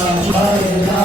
Bye.